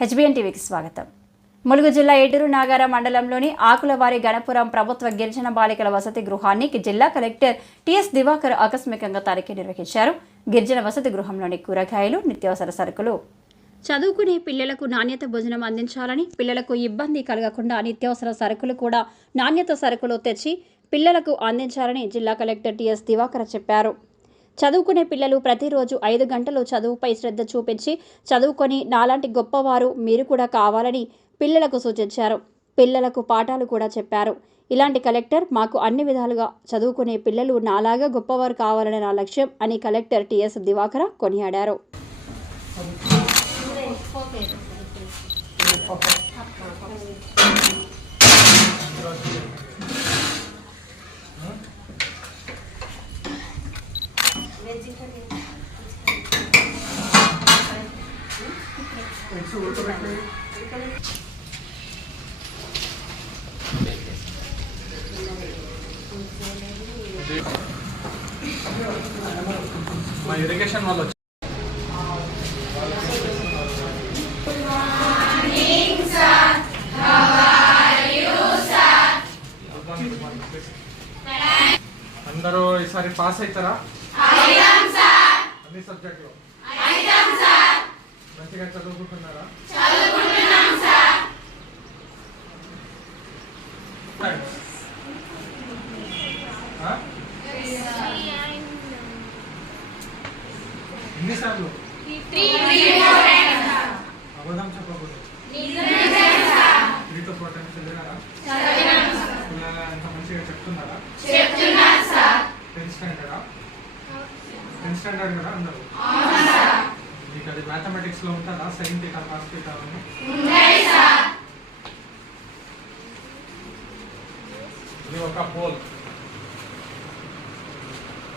HBN టీవీకి స్వాగతం. ములుగు జిల్లా ఏటూరు నాగార మండలంలోని ఆకులవారి గణపురం ప్రభుత్వ గిరిజన బాలికల వసతి గృహాన్ని జిల్లా కలెక్టర్ టిఎస్ దివాకర్ ఆకస్మికంగా తనిఖీ నిర్వహించారు. గిరిజన వసతి గృహంలోని కూరగాయలు నిత్యావసర సరుకులు. చదువుకునే పిల్లలకు నాణ్యత భోజనం అందించాలని పిల్లలకు ఇబ్బంది కలగకుండా నిత్యావసర సరుకులు కూడా నాణ్యత సరుకులు తెచ్చి పిల్లలకు అందించాలని జిల్లా కలెక్టర్ టిఎస్ దివాకర్ చెప్పారు. చదువుకునే పిల్లలు ప్రతిరోజు ఐదు గంటలు చదువుపై శ్రద్ధ చూపించి చదువుకొని నాలాంటి గొప్పవారు మీరు కూడా కావాలని పిల్లలకు సూచించారు. పిల్లలకు పాఠాలు కూడా చెప్పారు. ఇలాంటి కలెక్టర్ మాకు అన్ని విధాలుగా చదువుకునే పిల్లలు నాలాగా గొప్పవారు కావాలనే నా లక్ష్యం అని కలెక్టర్ టిఎస్ దివాకర కొనియాడారు. మా ఇరిగేషన్ వాళ్ళు అందరూ ఈసారి పాస్ అవుతారా? అన్ని సబ్జెక్టులు మంచిగా చదువుకుంటున్నారా? ఎన్నిసార్లు అబద్ధం చెప్పకూడదు. త్రీతో ఫోర్ టైమ్స్ చదివారా? పిల్లలు ఎంత మంచిగా చెప్తున్నారా? స్టాండర్డా టెన్త్ స్టాండర్డ్ కదా అందరూ? మీకు అది మ్యాథమెటిక్స్లో ఉంటుందా? సైన్ థీటా కాస్ థీటా ఇది ఒక పోల్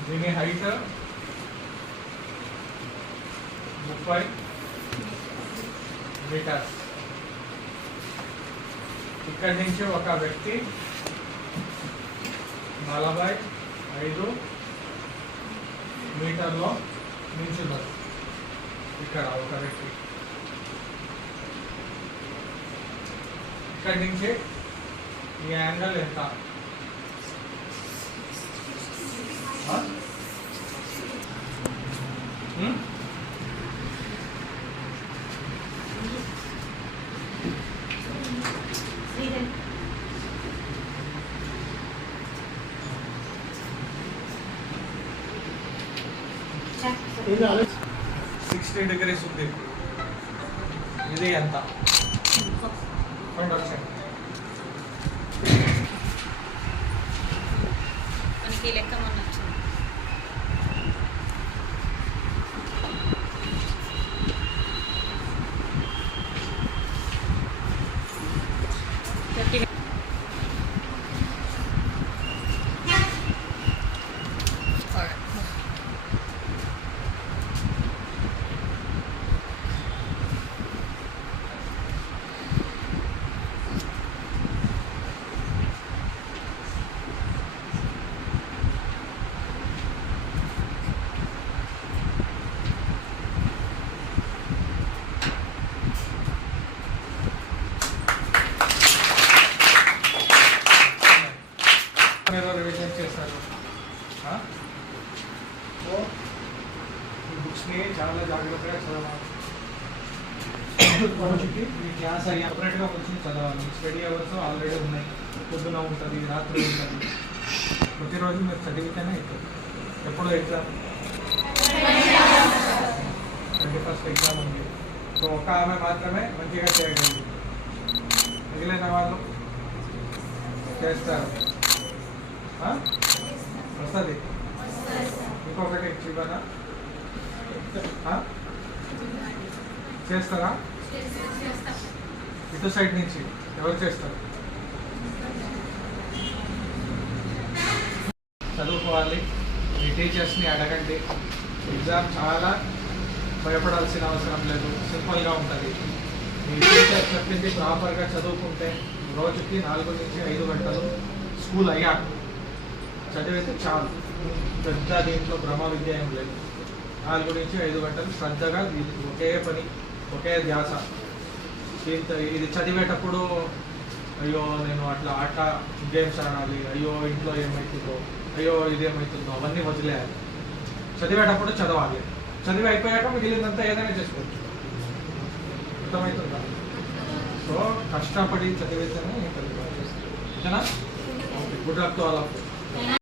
దీని హైట్ ముప్పై మీటర్స్ ఇక్కడి నుంచి ఒక వ్యక్తి నలభై ఐదు మీటర్లో నిల్చున్నారు ఇక్కడ ఒక వ్యక్తి. ఇక్కడి నుంచి ఈ యాంగిల్ ఎంత? ఆ? సిక్స్టీ డిగ్రీస్ ఉంది. ఇది ఎంత? మనకి లెక్క మొన్న మీరు రివిజన్ చేశారు ఆ? సో ఈ బుక్స్ని చాలా జాగ్రత్తగా చదవాలి రోజుకి మీ క్లాస్ అయ్యి సపరేట్గా కూర్చొని చదవాలి మీ స్టడీ అవర్స్ ఆల్రెడీ ఉన్నాయి పొద్దున ఉంటుంది రాత్రి ఉంటుంది ప్రతిరోజు మీరు చదివితేనే అవుతుంది ఎప్పుడు ఎగ్జామ్ ట్వంటీ ఫస్ట్ ఎగ్జామ్ ఉంది సో ఒక ఆమె మాత్రమే మంచిగా చేయగలిగింది మిగిలిన వాళ్ళు చేస్తారు ఆ? వస్తుంది. ఇంకొకటి ఇచ్చివనా చేస్తారా? ఇటు సైడ్ నుంచి ఎవరు చేస్తారు? చదువుకోవాలి. మీ టీచర్స్ని అడగండి. ఎగ్జామ్ చాలా భయపడాల్సిన అవసరం లేదు. సింపుల్గా ఉంటుంది. మీ టీచర్ చెప్పింది ప్రాపర్గా చదువుకుంటే రోజుకి నాలుగు నుంచి ఐదు గంటలు స్కూల్ అయ్యాక చదివితే చాలు. పెద్ద దీంట్లో బ్రహ్మ విద్య ఏం లేదు. నాలుగు నుంచి ఐదు గంటలు శ్రద్ధగా ఇది ఒకే పని ఒకే ధ్యాస. దీంతో ఇది చదివేటప్పుడు అయ్యో నేను అట్లా ఆట గేమ్స్ ఆడాలి అయ్యో ఇంట్లో ఏమవుతుందో అయ్యో ఇదేమవుతుందో అవన్నీ వదిలేయాలి. చదివేటప్పుడు చదవాలి. చదివి అయిపోయాక మిగిలిందంతా ఏదైనా చేసుకోవచ్చు. అర్థమవుతుందా? సో కష్టపడి చదివితేనే చదివాలి ఓకేనా? Good luck to all of